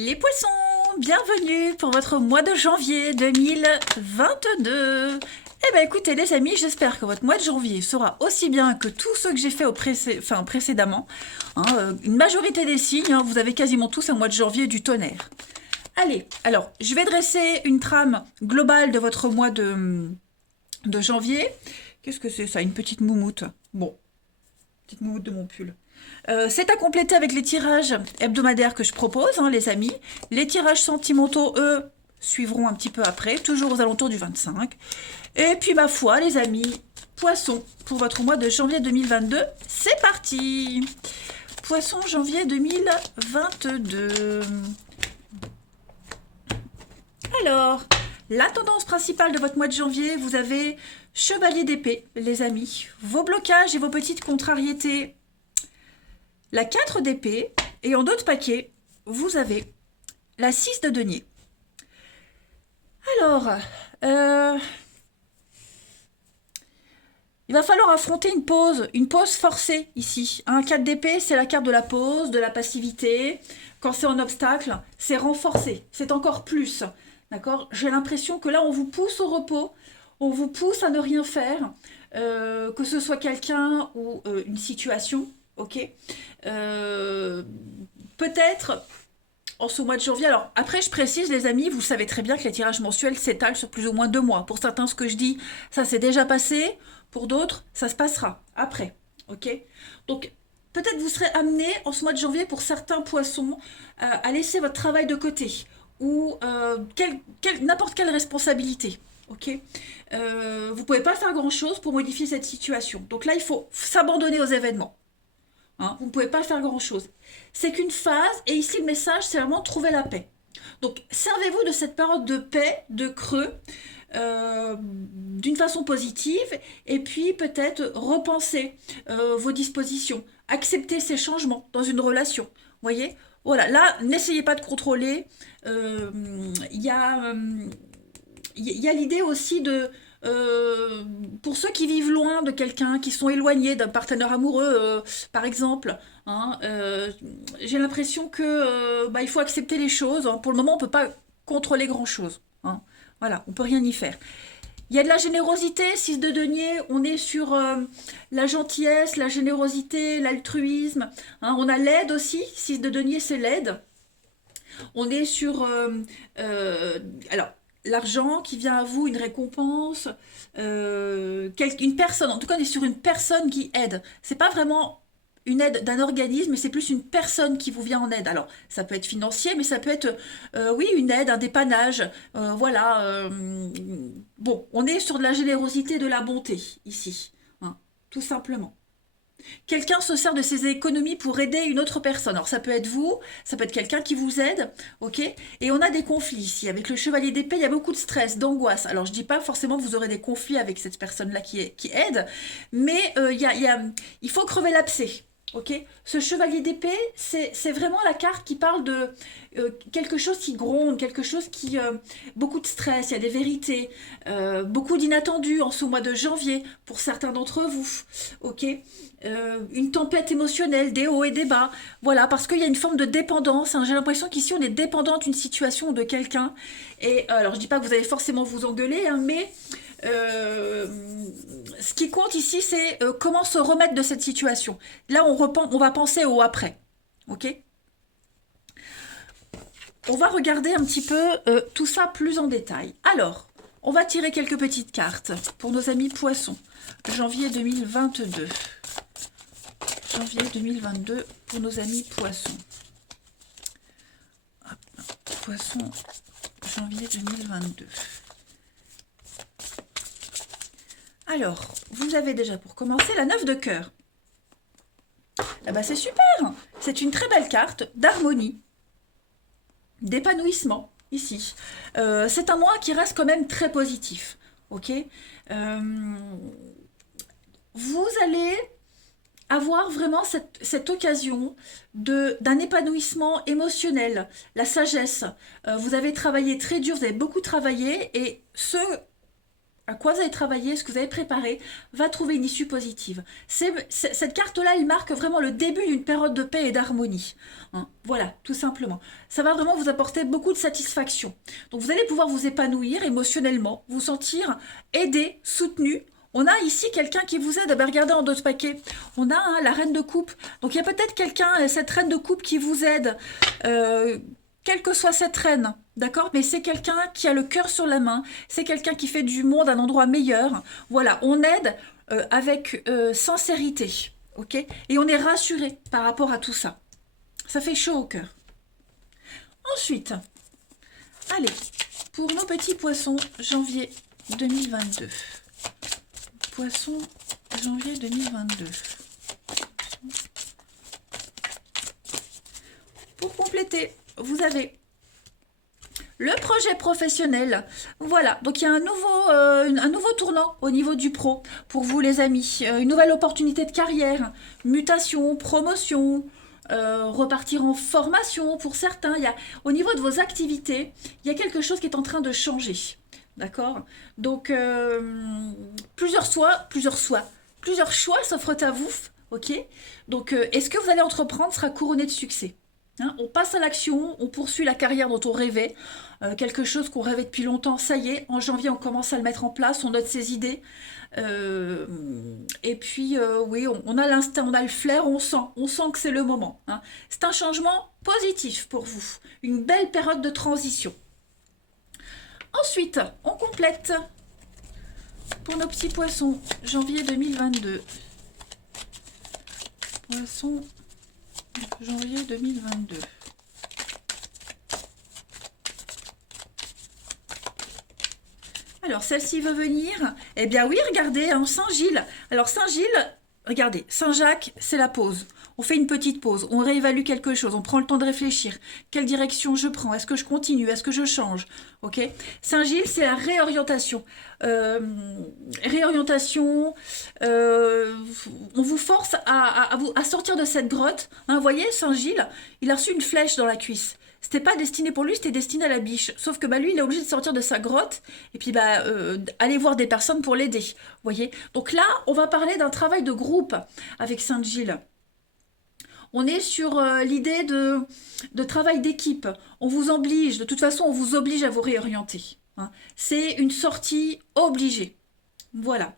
Les poissons, bienvenue pour votre mois de janvier 2022. Eh bien écoutez les amis, j'espère que votre mois de janvier sera aussi bien que tous ceux que j'ai fait précédemment. Une majorité des signes, vous avez quasiment tous un mois de janvier du tonnerre. Allez, alors je vais dresser une trame globale de votre mois de janvier. Qu'est-ce que c'est ça? Une petite moumoute. Bon, petite moumoute de mon pull. C'est à compléter avec les tirages hebdomadaires que je propose, les amis. Les tirages sentimentaux, eux, suivront un petit peu après, toujours aux alentours du 25. Et puis, ma foi, les amis, poisson, pour votre mois de janvier 2022, c'est parti. Poisson, janvier 2022. Alors, la tendance principale de votre mois de janvier, vous avez chevalier d'épée, les amis. Vos blocages et vos petites contrariétés. La 4 d'épée, et en d'autres paquets, vous avez la 6 de denier. Alors, il va falloir affronter une pause forcée ici. Un 4 d'épée, c'est la carte de la pause, de la passivité. Quand c'est en obstacle, c'est renforcé, c'est encore plus. D'accord? J'ai l'impression que là, on vous pousse au repos, on vous pousse à ne rien faire, que ce soit quelqu'un ou une situation. Ok, peut-être en ce mois de janvier. Alors après, je précise, les amis, vous savez très bien que les tirages mensuels s'étalent sur plus ou moins 2 mois. Pour certains, ce que je dis, ça s'est déjà passé. Pour d'autres, ça se passera après. Ok, donc peut-être vous serez amené en ce mois de janvier pour certains poissons à laisser votre travail de côté ou n'importe quelle responsabilité. Ok, vous pouvez pas faire grand chose pour modifier cette situation. Donc là, il faut s'abandonner aux événements. Vous ne pouvez pas faire grand-chose. C'est qu'une phase, et ici le message, c'est vraiment trouver la paix. Donc, servez-vous de cette période de paix, de creux, d'une façon positive, et puis peut-être repenser vos dispositions, accepter ces changements dans une relation. Vous voyez? Voilà, là, n'essayez pas de contrôler. Il y a l'idée aussi de pour ceux qui vivent loin de quelqu'un, qui sont éloignés d'un partenaire amoureux, par exemple, j'ai l'impression que il faut accepter les choses. Pour le moment, on ne peut pas contrôler grand-chose. Voilà, on ne peut rien y faire. Il y a de la générosité, 6 de denier, on est sur la gentillesse, la générosité, l'altruisme. On a l'aide aussi, 6 de denier, c'est l'aide. On est sur... alors, l'argent qui vient à vous, une récompense, une personne, en tout cas on est sur une personne qui aide. C'est pas vraiment une aide d'un organisme, mais c'est plus une personne qui vous vient en aide. Alors ça peut être financier, mais ça peut être oui, une aide, un dépannage. Voilà. Bon, on est sur de la générosité, de la bonté ici, tout simplement. Quelqu'un se sert de ses économies pour aider une autre personne. Alors ça peut être vous, ça peut être quelqu'un qui vous aide, ok? Et on a des conflits ici. Avec le chevalier d'épée, il y a beaucoup de stress, d'angoisse. Alors je dis pas forcément que vous aurez des conflits avec cette personne-là qui aide, mais il faut crever l'abcès. Ok, ce chevalier d'épée, c'est vraiment la carte qui parle de quelque chose qui gronde, quelque chose qui... beaucoup de stress, il y a des vérités, beaucoup d'inattendus en ce mois de janvier pour certains d'entre vous. Ok, une tempête émotionnelle, des hauts et des bas. Voilà, parce qu'il y a une forme de dépendance. J'ai l'impression qu'ici, on est dépendant d'une situation ou de quelqu'un. Et alors, je dis pas que vous allez forcément vous engueuler, mais... ce qui compte ici, c'est comment se remettre de cette situation. Là, on va penser au après. Ok? On va regarder un petit peu tout ça plus en détail. Alors, on va tirer quelques petites cartes pour nos amis poissons. Janvier 2022. Janvier 2022 pour nos amis poissons. Hop, poissons, janvier 2022. Alors, vous avez déjà pour commencer la 9 de cœur. Ah bah c'est super. C'est une très belle carte d'harmonie, d'épanouissement ici. C'est un mois qui reste quand même très positif. Ok, vous allez avoir vraiment cette occasion d'un épanouissement émotionnel, la sagesse. Vous avez travaillé très dur, vous avez beaucoup travaillé, et ce à quoi vous avez travaillé, ce que vous avez préparé, va trouver une issue positive. Cette carte-là, elle marque vraiment le début d'une période de paix et d'harmonie. Hein, voilà, tout simplement. Ça va vraiment vous apporter beaucoup de satisfaction. Donc vous allez pouvoir vous épanouir émotionnellement, vous sentir aidé, soutenu. On a ici quelqu'un qui vous aide. Ben, regardez en dos de paquet. On a hein, la reine de coupe. Donc il y a peut-être quelqu'un, cette reine de coupe qui vous aide. Quelle que soit cette reine, d'accord? Mais c'est quelqu'un qui a le cœur sur la main, c'est quelqu'un qui fait du monde un endroit meilleur. Voilà, on aide avec sincérité, ok? Et on est rassuré par rapport à tout ça. Ça fait chaud au cœur. Ensuite, allez, pour nos petits poissons, janvier 2022. Poissons, janvier 2022. Pour compléter, vous avez le projet professionnel. Voilà, donc il y a un nouveau tournant au niveau du pro pour vous les amis. Une nouvelle opportunité de carrière, mutation, promotion, repartir en formation pour certains. Au niveau de vos activités, il y a quelque chose qui est en train de changer. D'accord? Donc, plusieurs choix s'offrent à vous. Ok? Donc, est-ce que vous allez entreprendre sera couronné de succès. Hein, on passe à l'action, on poursuit la carrière dont on rêvait, quelque chose qu'on rêvait depuis longtemps, ça y est, en janvier on commence à le mettre en place, on note ses idées, et puis oui, on a l'instinct, on a le flair, on sent que c'est le moment. Hein. C'est un changement positif pour vous, une belle période de transition. Ensuite, on complète pour nos petits poissons, janvier 2022. Poissons, janvier 2022. Alors, celle-ci veut venir. Eh bien oui, regardez, hein, Saint-Gilles. Alors, Saint-Gilles, regardez, Saint-Jacques, c'est la pause. On fait une petite pause, on réévalue quelque chose, on prend le temps de réfléchir. Quelle direction je prends? Est-ce que je continue? Est-ce que je change? Ok. Saint-Gilles, c'est la réorientation. Réorientation, on vous force à sortir de cette grotte. Hein, vous voyez, Saint-Gilles, il a reçu une flèche dans la cuisse. C'était pas destiné pour lui, c'était destiné à la biche. Sauf que bah, lui, il est obligé de sortir de sa grotte et puis bah, aller voir des personnes pour l'aider. Vous voyez. Donc là, on va parler d'un travail de groupe avec Saint-Gilles. On est sur l'idée de travail d'équipe. On vous oblige, de toute façon, on vous oblige à vous réorienter. Hein. C'est une sortie obligée. Voilà.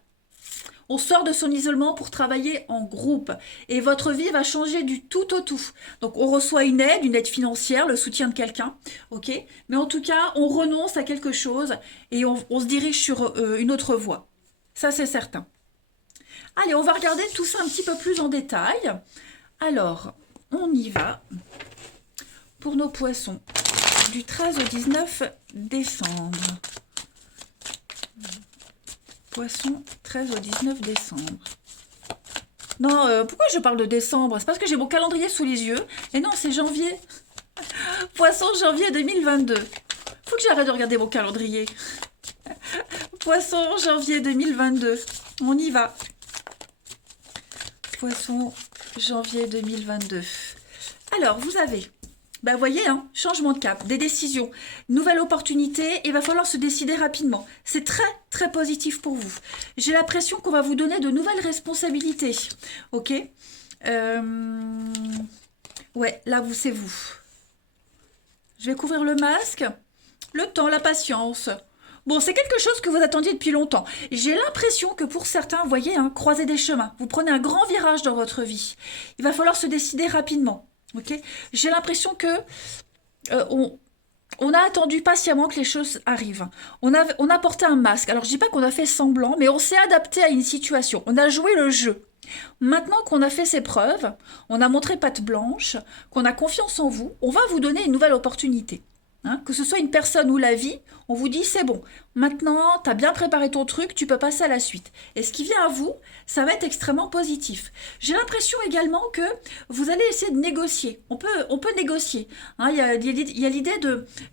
On sort de son isolement pour travailler en groupe. Et votre vie va changer du tout au tout. Donc, on reçoit une aide financière, le soutien de quelqu'un. Ok. Mais en tout cas, on renonce à quelque chose et on se dirige sur une autre voie. Ça, c'est certain. Allez, on va regarder tout ça un petit peu plus en détail. Alors, on y va pour nos poissons du 13 au 19 décembre. Poissons 13 au 19 décembre. Non, pourquoi je parle de décembre? C'est parce que j'ai mon calendrier sous les yeux. Et non, c'est janvier. Poisson janvier 2022. Faut que j'arrête de regarder mon calendrier. Poisson janvier 2022. On y va. Poisson janvier 2022. Alors, vous avez, vous voyez, hein, changement de cap, des décisions, nouvelle opportunité, il va falloir se décider rapidement. C'est très, très positif pour vous. J'ai l'impression qu'on va vous donner de nouvelles responsabilités. Ok. Ouais, là, c'est vous. Je vais couvrir le masque. Le temps, la patience. Bon, c'est quelque chose que vous attendiez depuis longtemps. J'ai l'impression que pour certains, vous voyez, hein, croiser des chemins. Vous prenez un grand virage dans votre vie. Il va falloir se décider rapidement. Okay. J'ai l'impression que on a attendu patiemment que les choses arrivent. On a porté un masque. Alors, je dis pas qu'on a fait semblant, mais on s'est adapté à une situation. On a joué le jeu. Maintenant qu'on a fait ses preuves, on a montré patte blanche, qu'on a confiance en vous, on va vous donner une nouvelle opportunité. Hein, que ce soit une personne ou la vie, on vous dit c'est bon, maintenant tu as bien préparé ton truc, tu peux passer à la suite. Et ce qui vient à vous, ça va être extrêmement positif. J'ai l'impression également que vous allez essayer de négocier. On peut négocier. Hein, il y a l'idée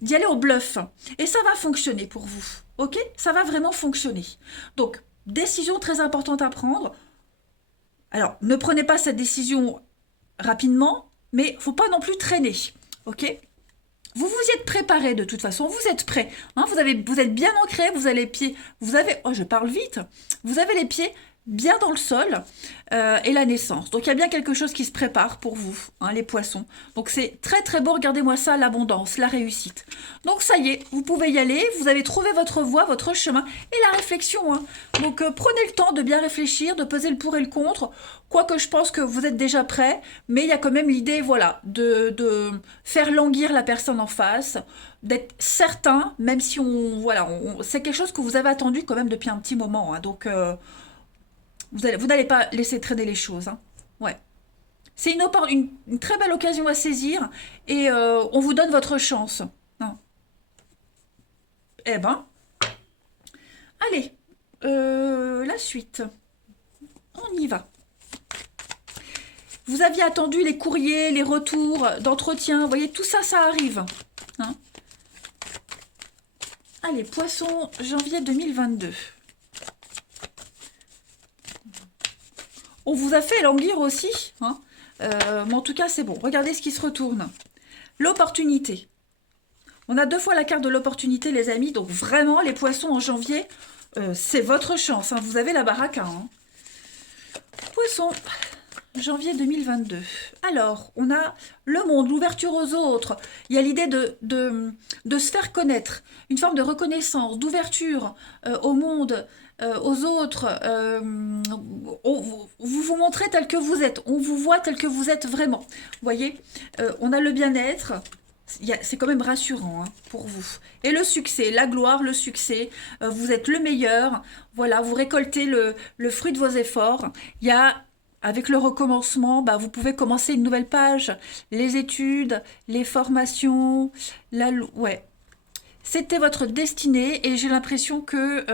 d'y aller au bluff. Et ça va fonctionner pour vous. Ok? Ça va vraiment fonctionner. Donc, décision très importante à prendre. Alors, ne prenez pas cette décision rapidement, mais il ne faut pas non plus traîner. Ok? Vous vous y êtes préparé de toute façon, vous êtes prêts. Hein, vous êtes bien ancré, oh je parle vite, vous avez les pieds bien dans le sol et la naissance. Donc il y a bien quelque chose qui se prépare pour vous, hein, les poissons. Donc c'est très très beau, regardez-moi ça, l'abondance, la réussite. Donc ça y est, vous pouvez y aller, vous avez trouvé votre voie, votre chemin et la réflexion. Hein. Donc prenez le temps de bien réfléchir, de peser le pour et le contre. Quoique je pense que vous êtes déjà prêt, mais il y a quand même l'idée, voilà, de faire languir la personne en face, d'être certain, même si c'est quelque chose que vous avez attendu quand même depuis un petit moment. Hein. Donc vous n'allez pas laisser traîner les choses. Hein. Ouais. C'est une très belle occasion à saisir et on vous donne votre chance. Hein. Eh ben, allez, la suite. On y va. Vous aviez attendu les courriers, les retours d'entretien. Vous voyez, tout ça, ça arrive. Hein. Allez, Poisson, janvier 2022. On vous a fait languir aussi. Hein. Mais en tout cas, c'est bon. Regardez ce qui se retourne. L'opportunité. On a 2 fois la carte de l'opportunité, les amis. Donc vraiment, les poissons en janvier, c'est votre chance. Hein. Vous avez la baraka. Hein. Poisson, janvier 2022. Alors, on a le monde, l'ouverture aux autres. Il y a l'idée de se faire connaître. Une forme de reconnaissance, d'ouverture au monde, aux autres. Vous vous montrez tel que vous êtes. On vous voit tel que vous êtes vraiment. Vous voyez, on a le bien-être. C'est quand même rassurant hein, pour vous. Et le succès, la gloire, le succès, vous êtes le meilleur. Voilà, vous récoltez le fruit de vos efforts. Il y a, avec le recommencement, bah, vous pouvez commencer une nouvelle page. Les études, les formations, ouais. C'était votre destinée et j'ai l'impression que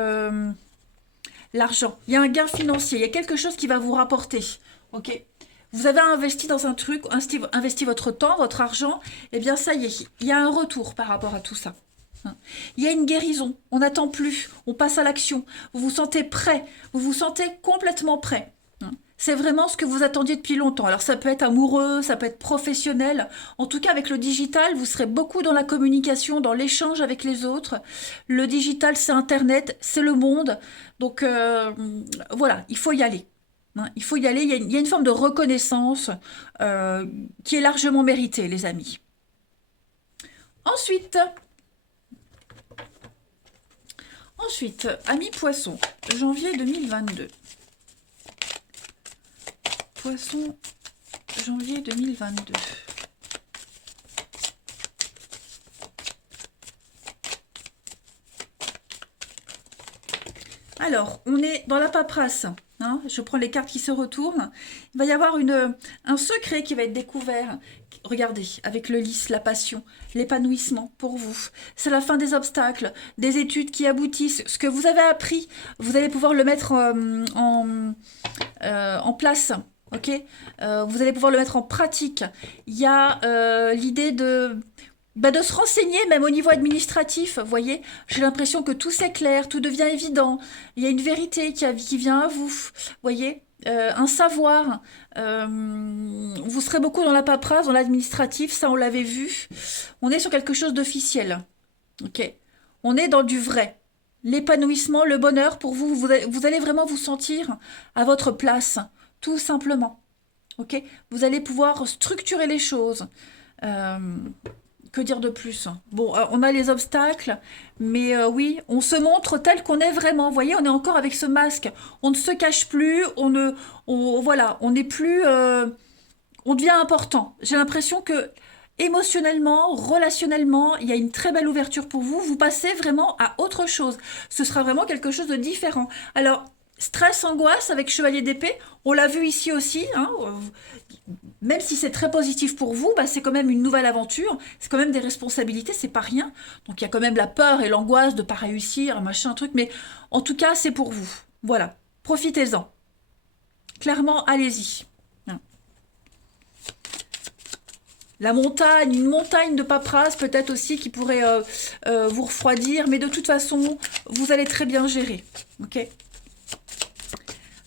l'argent, il y a un gain financier, il y a quelque chose qui va vous rapporter. Ok ? Vous avez investi dans un truc, investi votre temps, votre argent, et bien ça y est, il y a un retour par rapport à tout ça. Il y a une guérison, on n'attend plus, on passe à l'action. Vous vous sentez prêt, vous vous sentez complètement prêt. C'est vraiment ce que vous attendiez depuis longtemps. Alors ça peut être amoureux, ça peut être professionnel. En tout cas, avec le digital, vous serez beaucoup dans la communication, dans l'échange avec les autres. Le digital, c'est Internet, c'est le monde. Donc voilà, il faut y aller. Hein, il faut y aller, il y a une forme de reconnaissance qui est largement méritée, les amis. Ensuite, amis poissons, janvier 2022. Poisson, janvier 2022. Alors, on est dans la paperasse. Hein, je prends les cartes qui se retournent. Il va y avoir un secret qui va être découvert. Regardez, avec le lys, la passion, l'épanouissement pour vous. C'est la fin des obstacles, des études qui aboutissent. Ce que vous avez appris, vous allez pouvoir le mettre en place. Ok, vous allez pouvoir le mettre en pratique. Il y a l'idée de se renseigner, même au niveau administratif. Vous voyez, j'ai l'impression que tout s'éclaire, tout devient évident. Il y a une vérité qui vient à vous. Vous voyez, un savoir. Vous serez beaucoup dans la paperasse, dans l'administratif, ça on l'avait vu. On est sur quelque chose d'officiel. Ok, on est dans du vrai. L'épanouissement, le bonheur, pour vous, vous allez vraiment vous sentir à votre place. Tout simplement. Ok, vous allez pouvoir structurer les choses. Que dire de plus? Bon, on a les obstacles, mais oui, on se montre tel qu'on est vraiment. Vous voyez, on est encore avec ce masque. On ne se cache plus. Voilà, on n'est plus. On devient important. J'ai l'impression que émotionnellement, relationnellement, il y a une très belle ouverture pour vous. Vous passez vraiment à autre chose. Ce sera vraiment quelque chose de différent. Alors, stress, angoisse avec Chevalier d'épée, on l'a vu ici aussi. Hein, même si c'est très positif pour vous, bah, c'est quand même une nouvelle aventure. C'est quand même des responsabilités, c'est pas rien. Donc il y a quand même la peur et l'angoisse de pas réussir, machin, truc. Mais en tout cas, c'est pour vous. Voilà, profitez-en. Clairement, allez-y. La montagne, une montagne de paperasse peut-être aussi qui pourrait vous refroidir. Mais de toute façon, vous allez très bien gérer. Ok ?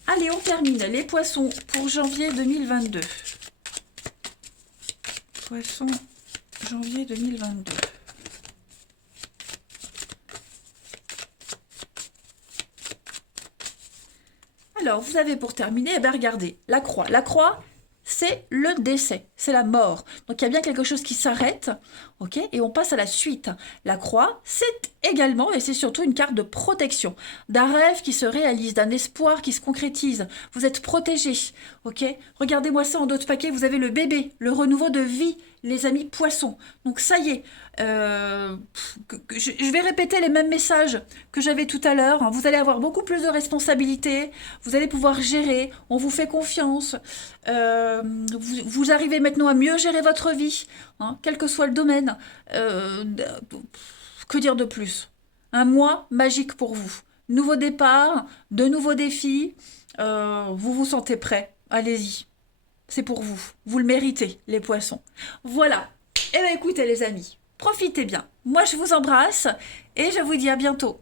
Allez, on termine. Les poissons pour janvier 2022. Poissons, janvier 2022. Alors, vous avez pour terminer, eh bien, regardez, la croix. La croix, c'est le décès, c'est la mort. Donc, il y a bien quelque chose qui s'arrête, ok? Et on passe à la suite. La croix, c'est également, et c'est surtout une carte de protection, d'un rêve qui se réalise, d'un espoir qui se concrétise. Vous êtes protégé, ok? Regardez-moi ça en d'autres paquets, vous avez le bébé, le renouveau de vie, les amis poissons. Donc, ça y est, je vais répéter les mêmes messages que j'avais tout à l'heure, hein. Vous allez avoir beaucoup plus de responsabilités, vous allez pouvoir gérer, on vous fait confiance, vous arrivez maintenant à mieux gérer votre vie, hein, quel que soit le domaine. Que dire de plus? Un mois magique pour vous. Nouveau départ, de nouveaux défis, vous vous sentez prêt, allez-y. C'est pour vous. Vous le méritez, les poissons. Voilà. Eh bien écoutez les amis, profitez bien. Moi je vous embrasse et je vous dis à bientôt.